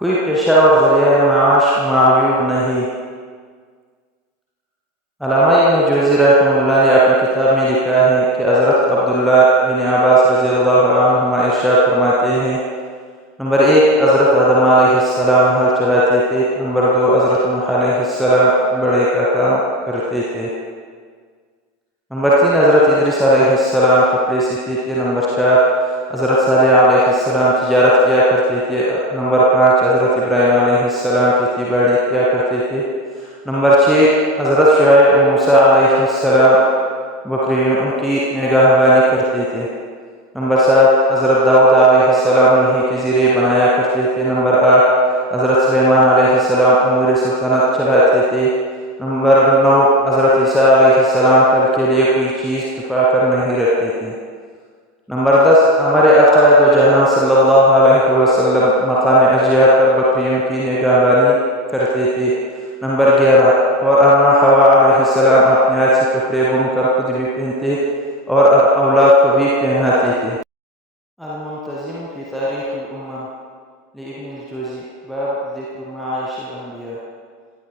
کوئی پیشہ اور ذریعہ معاش معیوب نہیں۔ علامہ ابن جوزی رحمہ اللہ نے اپنی کتاب میں لکھا ہے کہ حضرت عبداللہ بن عباس رضی اللہ عنہما ارشاد فرماتے ہیں، نمبر 1 حضرت آدم علیہ السلام ہل چلاتے تھے، نمبر 2 حضرت نوح علیہ السلام بڑے کا کام کرتے تھے، نمبر 3 حضرت ادریس علیہ السلام کپڑے سیتے تھے، نمبر 4 حضرت صالح علیہ السلام تجارت کیا کرتے تھے، نمبر 5 حضرت ابراہیم علیہ السلام کھیتی باڑی کیا کرتے تھے، نمبر 6 حضرت شعیب و موسیٰ علیہ السلام بکریوں کی نگہبانی کرتے تھے، نمبر 7 حضرت داؤد علیہ السلام وحی کے ذریعے بنایا کرتے تھے، نمبر 8 حضرت سلیمان علیہ السلام امور سلطنت چلاتے تھے، نمبر 9 حضرت عیسیٰ علیہ السلام کل کے لیے کوئی چیز چھپا کر نہیں رکھتے تھے، نمبر 10 ہمارے آقا دو جہاں صلی اللہ علیہ وسلم مقام اجیاد پر بکریوں کی نگہبانی کرتے تھے، نمبر 11 اور اماں حوا علیہ السلام اپنے ہاتھ سے کپڑے بن کر خود بھی پہنتے اور اولاد کو بھی پہناتے تھے۔ المنتظم فی تاریخ الامم لابن الجوزی، باب ذکر معاش الانبیاء۔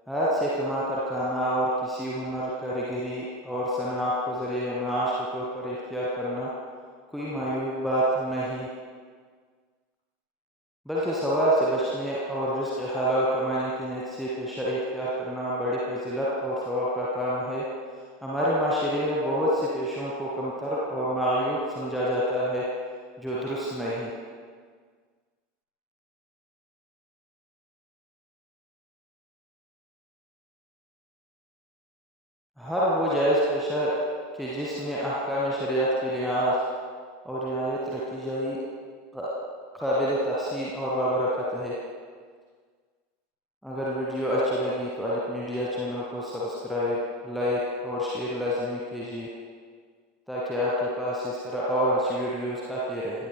ہاتھ سے کما کر کھانا اور کسی ہنر، کاریگری اور صنعت کو ذریعہ معاش کے طور پر اختیار کرنا کوئی معیوب بات نہیں، بلکہ سوال سے بچنے اور رزق حلال کمانے کی نیت سے پیشہ اختیار کرنا بڑی فضیلت اور ثواب کا کام ہے۔ ہمارے معاشرے میں بہت سے پیشوں کو کمتر اور معیوب سمجھا جاتا ہے، جو درست نہیں۔ ہر وہ جائز پیشہ کہ جس میں احکام شریعت کی لحاظ اور رعایت رکھی جائے قابل تحسین اور بابرکت ہے۔ اگر ویڈیو اچھی لگی تو الف میڈیا چینل کو سبسکرائب، لائک اور شیئر لازمی کیجیے تاکہ آپ کے پاس اس طرح اور اچھی ویڈیوز آتی رہیں۔